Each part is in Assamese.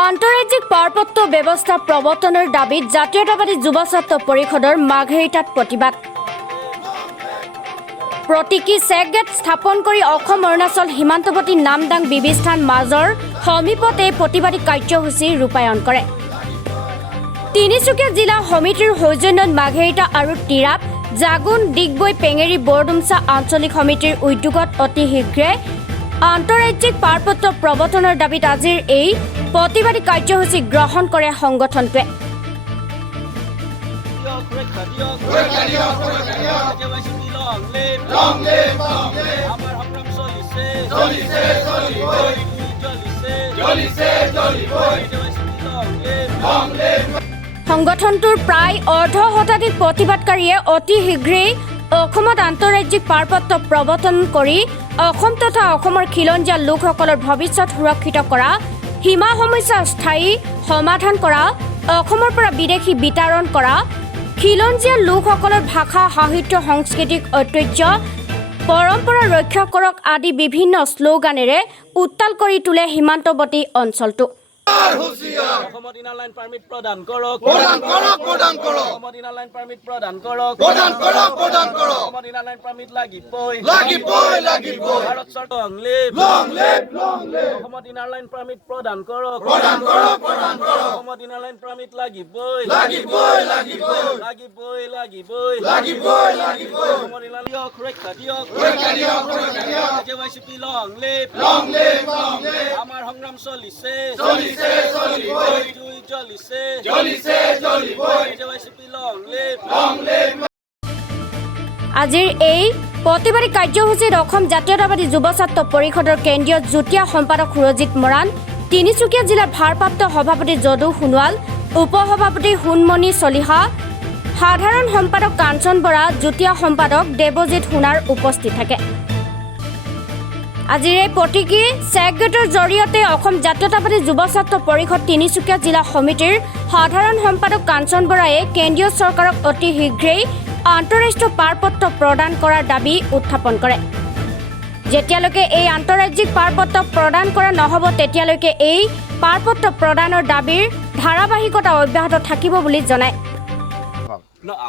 আন্তঃৰাজ্যিক পাৰপত্ৰ ব্যৱস্থা প্ৰৱৰ্তনৰ দাবীত জাতীয়তাবাদী যুৱ ছাত্ৰ পৰিষদৰ মাঘেৰিটাত প্ৰতিবাদ। প্ৰতীকী চেক গেট স্থাপন কৰি অসম অৰুণাচল সীমান্তৱৰ্তী নামদাং বিবিস্থান মাজৰ সমীপত এই প্ৰতিবাদী কাৰ্যসূচী ৰূপায়ণ কৰে। তিনিচুকীয়া জিলা সমিতিৰ সৌজন্যত মাঘেৰিটা আৰু তিৰাপ, জাগুন, ডিগবৈ, পেঙেৰি, বৰডুমছা আঞ্চলিক সমিতিৰ উদ্যোগত অতি শীঘ্ৰে আন্তঃৰাজ্যিক পাৰপত্ৰ প্ৰৱৰ্তনৰ দাবীত আজিৰ এই প্ৰতিবাদী কাৰ্যসূচী গ্ৰহণ কৰে সংগঠনটোৱে। সংগঠনটোৰ প্ৰায় অৰ্ধ শতাধিক প্ৰতিবাদকাৰীয়ে অতি শীঘ্ৰেই অসমত আন্তঃৰাজ্যিক পাৰপত্ৰ প্ৰৱৰ্তন কৰি অসম তথা অসমৰ খিলঞ্জীয়া লোকসকলৰ ভৱিষ্যত সুৰক্ষিত কৰা, সীমা সমস্যা স্থায়ী সমাধান কৰা, অসমৰ পৰা বিদেশী বিতাড়ন কৰা, খিলঞ্জীয়া লোকসকলৰ ভাষা, সাহিত্য, সাংস্কৃতিক ঐতিহ্য, পৰম্পৰা ৰক্ষা কৰক আদি বিভিন্ন শ্লোগানেৰে উত্তাল কৰি তোলে সীমান্তৱৰ্তী অঞ্চলটো। অসমত ইনাৰ লাইন পাৰমিট প্ৰদান কৰক, অসমত ইনাৰ লাইন পাৰমিট প্ৰদান কৰক, অসমত ইনাৰ লাইন পাৰমিট লাগিবই, ভাৰত চৰকাৰ অসমত ইনাৰ লাইন পাৰমিট প্ৰদান কৰক, অসমত ইনাৰ লাইন পাৰমিট লাগিবই, অসমত ইনাৰ দিয়ক, সুৰক্ষা দিয়ক, আমাৰ সংগ্ৰাম চলিছে, আজিৰ এই প্ৰতিবাদী কাৰ্যসূচীত অসম জাতীয়তাবাদী যুৱ ছাত্ৰ পৰিষদৰ কেন্দ্ৰীয় যুটীয়া সম্পাদক সুৰজিৎ মৰাণ, তিনিচুকীয়া জিলাৰ ভাৰপ্ৰাপ্ত সভাপতি যদু সোণোৱাল, উপসভাপতি সোণমণি চলিহা, সাধাৰণ সম্পাদক কাঞ্চন বৰা, যুটীয়া সম্পাদক দেৱজিৎ সোণাৰ উপস্থিত থাকে। আজিৰ এই প্ৰতীকী চেক গেটৰ জৰিয়তে অসম জাতীয়তাবাদী যুৱ ছাত্ৰ পৰিষদ তিনিচুকীয়া জিলা সমিতিৰ সাধাৰণ সম্পাদক কাঞ্চন বৰায়ে কেন্দ্ৰীয় চৰকাৰক অতি শীঘ্ৰেই আন্তঃৰাষ্ট্ৰীয় পাৰপত্ৰ প্ৰদান কৰাৰ দাবী উত্থাপন কৰে। যেতিয়ালৈকে এই আন্তঃৰাজ্যিক পাৰপত্ৰ প্ৰদান কৰা নহ'ব তেতিয়ালৈকে এই পাৰপত্ৰ প্ৰদানৰ দাবীৰ ধাৰাবাহিকতা অব্যাহত থাকিব বুলি জনায়।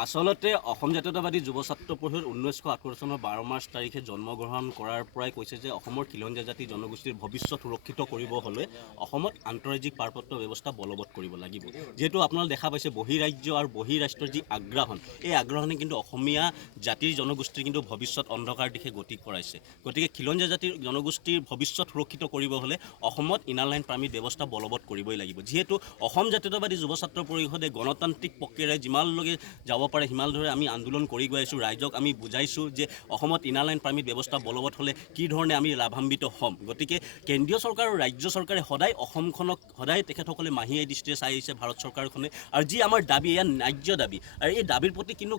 আচলতে অসম জাতীয়তাবাদী যুৱ ছাত্ৰ পৰিষদ 1968 চনৰ 12 মাৰ্চ তাৰিখে জন্মগ্ৰহণ কৰাৰ পৰাই কৈছে যে অসমৰ খিলঞ্জীয়া জাতি জনগোষ্ঠীৰ ভৱিষ্যত সুৰক্ষিত কৰিব হ'লে অসমত আন্তঃৰাজ্যিক পাৰপত্ৰ ব্যৱস্থা বলবৎ কৰিব লাগিব। যিহেতু আপোনালোকে দেখা পাইছে বহিৰাজ্য আৰু বহিৰাষ্ট্ৰৰ যি আগ্ৰাসন, এই আগ্ৰাসনে কিন্তু অসমীয়া জাতিৰ জনগোষ্ঠীৰ কিন্তু ভৱিষ্যত অন্ধকাৰ দিশে গতি কৰাইছে। গতিকে খিলঞ্জীয়া জাতিৰ জনগোষ্ঠীৰ ভৱিষ্যত সুৰক্ষিত কৰিব হ'লে অসমত ইনাৰ লাইন পাৰমিট ব্যৱস্থা বলবৎ কৰিবই লাগিব। যিহেতু অসম জাতীয়তাবাদী যুৱ ছাত্ৰ পৰিষদে গণতান্ত্ৰিক প্ৰক্ৰিয়াৰে যিমানলৈকে যাব পাৰে সিমানদৰে আমি আন্দোলন কৰি গৈ আছোঁ, ৰাইজক আমি বুজাইছোঁ যে অসমত ইনাৰ লাইন পাৰমিট ব্যৱস্থা বলবৎ হ'লে কি ধৰণে আমি লাভান্বিত হ'ম। গতিকে কেন্দ্ৰীয় চৰকাৰ আৰু ৰাজ্য চৰকাৰে সদায় অসমখনক সদায় তেখেতসকলে মাহীয়াই দৃষ্টিৰে চাই আহিছে ভাৰত চৰকাৰখনে, আৰু যি আমাৰ দাবী এয়া ন্যায্য দাবী, আৰু এই দাবীৰ প্ৰতি কিন্তু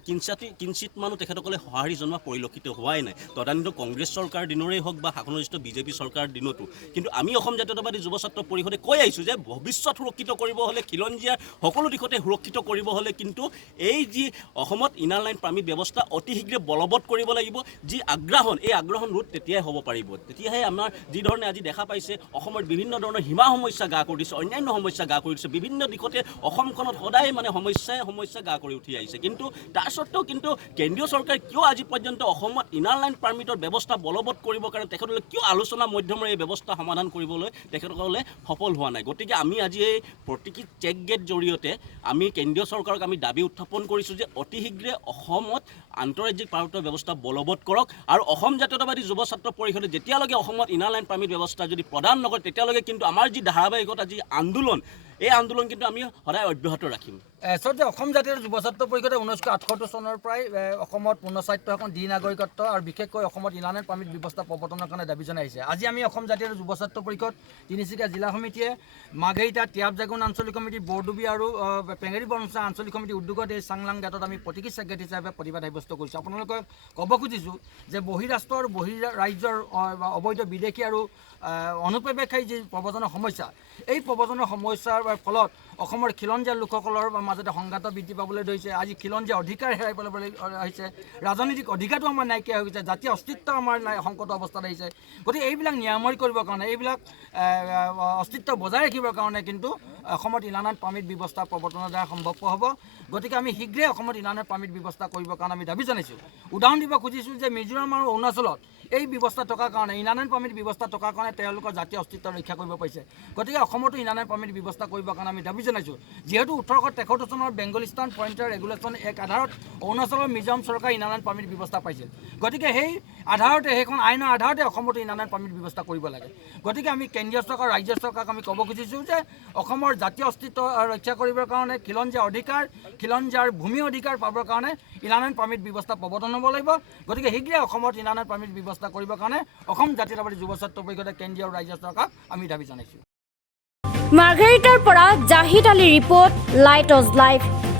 কিঞ্চিত মানুহ তেখেতসকলে সঁহাৰি জনোৱা পৰিলক্ষিত হোৱাই নাই। তদানীন্তন কংগ্ৰেছ চৰকাৰ দিনৰেই হওক বা শাসনাধিষ্ঠ বিজেপি চৰকাৰ দিনতো কিন্তু আমি অসম জাতীয়তাবাদী যুৱ ছাত্ৰ পৰিষদে কৈ আহিছোঁ যে ভৱিষ্যত সুৰক্ষিত কৰিব হ'লে, খিলঞ্জীয়াৰ সকলো দিশতে সুৰক্ষিত কৰিব হ'লে কিন্তু এই যি অসমত ইনাৰ লাইন পাৰমিট ব্যৱস্থা অতি শীঘ্ৰে বলবৎ কৰিব লাগিব। যি আগ্ৰাসন, এই আগ্ৰাসন ৰোধ তেতিয়াই হ'ব পাৰিব। তেতিয়াহে আমাৰ যি ধৰণে আজি দেখা পাইছে অসমৰ বিভিন্ন ধৰণৰ সীমা সমস্যা গা কৰি দিছে, অন্যান্য সমস্যা গা কৰি দিছে, বিভিন্ন দিশতে অসমখনত সদায় সমস্যা গা কৰি উঠি আহিছে। কিন্তু তাৰ স্বত্বেও কিন্তু কেন্দ্ৰীয় চৰকাৰে কিয় আজি পৰ্যন্ত অসমত ইনাৰ লাইন পাৰমিটৰ ব্যৱস্থা বলবৎ কৰিবৰ কাৰণে তেখেতসকলে কিয় আলোচনা মাধ্যমেৰে এই ব্যৱস্থা সমাধান কৰিবলৈ তেখেতসকলে সফল হোৱা নাই। গতিকে আমি আজি এই প্ৰতীকী চেক গেট জৰিয়তে আমি কেন্দ্ৰীয় চৰকাৰক আমি দাবী উত্থাপন কৰিছোঁ যে অতি শীঘ্ৰে অসমত আন্তঃৰাজ্যিক পাৰপত্ৰ ব্যৱস্থা বলবৎ কৰক, আৰু অসম জাতীয়তাবাদী যুৱ ছাত্ৰ পৰিষদে যেতিয়ালৈকে অসমত ইনাৰ লাইন পাৰমিট ব্যৱস্থা যদি প্ৰদান নকৰে তেতিয়ালৈকে কিন্তু আমাৰ যি ধাৰাবাহিকতা, যি আন্দোলন, এই আন্দোলন কিন্তু আমি সদায় অব্যাহত ৰাখিম। আচলতে অসম জাতীয় যুৱ ছাত্ৰ পৰিষদে 1978 চনৰ পৰাই অসমত পূৰ্ণস্বায়ত্ব শাসন, দ্বি নাগৰিকত্ব আৰু বিশেষকৈ অসমত ইনাৰ লাইন পাৰমিট ব্যৱস্থা প্ৰৱৰ্তনৰ কাৰণে দাবী জনাই আহিছে। আজি আমি অসম জাতীয় যুৱ ছাত্ৰ পৰিষদ তিনিচুকীয়া জিলা সমিতিয়ে মাঘেৰিটা, টিয়াপ জাগুন আঞ্চলিক সমিতি, বৰডুবি আৰু পেঙেৰি বৰডুমছা আঞ্চলিক সমিতিৰ উদ্যোগত এই চাংলাং গেটত আমি প্ৰতীকী চেক গেট হিচাপে প্ৰতিবাদ সাব্যস্ত কৰিছোঁ। আপোনালোকক ক'ব খুজিছোঁ যে বহিৰাষ্ট্ৰ আৰু বহিৰাজ্যৰ অবৈধ বিদেশী আৰু অনুপ্ৰৱেশকাৰী যি প্ৰব্ৰজনৰ সমস্যা, এই প্ৰব্ৰজনৰ সমস্যাৰ ফলত অসমৰ খিলঞ্জীয়া লোকসকলৰ মাজতে সংঘাত বৃদ্ধি পাবলৈ ধৰিছে আজি খিলঞ্জীয়া অধিকাৰ হেৰাই পেলাবলৈ হৈছে ৰাজনৈতিক অধিকাৰটো আমাৰ নাইকিয়া হৈ গৈছে জাতীয় অস্তিত্ব আমাৰ সংকট অৱস্থাত আহিছে গতিকে এইবিলাক নিৰাময় কৰিবৰ কাৰণে এইবিলাক অস্তিত্ব বজাই ৰাখিবৰ কাৰণে কিন্তু অসমত ইনান এণ্ড পাৰ্মিট ব্যৱস্থা প্ৰৱৰ্তনৰ দ্বাৰা সম্ভৱপৰ হ'ব গতিকে আমি শীঘ্ৰে অসমত ইনান এণ্ড পাৰ্মিট ব্যৱস্থা কৰিবৰ কাৰণে আমি দাবী জনাইছোঁ উদাহৰণ দিব খুজিছোঁ যে মিজোৰাম আৰু অৰুণাচলত এই ব্যৱস্থা থকাৰ কাৰণে ইনান এণ্ড পাৰ্মিট ব্যৱস্থা থকাৰ কাৰণে তেওঁলোকৰ জাতীয় অস্তিত্ব ৰক্ষা কৰিব পাৰিছে গতিকে অসমতো ইনান এণ্ড পাৰ্মিট ব্যৱস্থা কৰিবৰ কাৰণে আমি দাবী জনাইছোঁ যিহেতু 1863 চনৰ বেংগলিস্তান পইণ্টাৰ ৰেগুলেশ্যন এক আধাৰত অৰুণাচলৰ মিজোৰাম চৰকাৰে ইনান এণ্ড পাৰ্মিট ব্যৱস্থা পাইছিল গতিকে সেই আধাৰতে সেইখন আইনৰ আধাৰতে অসমতো ইনান এণ্ড পাৰ্মিট ব্যৱস্থা কৰিব লাগে গতিকে আমি কেন্দ্ৰীয় চৰকাৰ ৰাজ্য চৰকাৰক আমি ক'ব খুজিছোঁ যে অসমৰ জাতীয় অস্তিত্ব ৰক্ষা কৰিবৰ কাৰণে খিলঞ্জীয়া অধিকাৰ খিলঞ্জীয়াৰ ভূমি অধিকাৰ পাবৰ কাৰণে ইনান এণ্ড পাৰ্মিট ব্যৱস্থা প্ৰৱৰ্তন হ'ব লাগিব গতিকে শীঘ্ৰে অসমত ইনান এণ্ড পাৰ্মিট ব্যৱস্থা কৰিবৰ কাৰণে অসম জাতীয়তাবাদী যুৱ ছাত্ৰ পৰিষদে কেন্দ্ৰীয় আৰু ৰাজ্য চৰকাৰক আমি দাবী জনাইছোঁ মাৰ্ঘেৰিটাৰ পৰা জাহিদ আলী ৰিপৰ্ট লাইট অজ লাইভ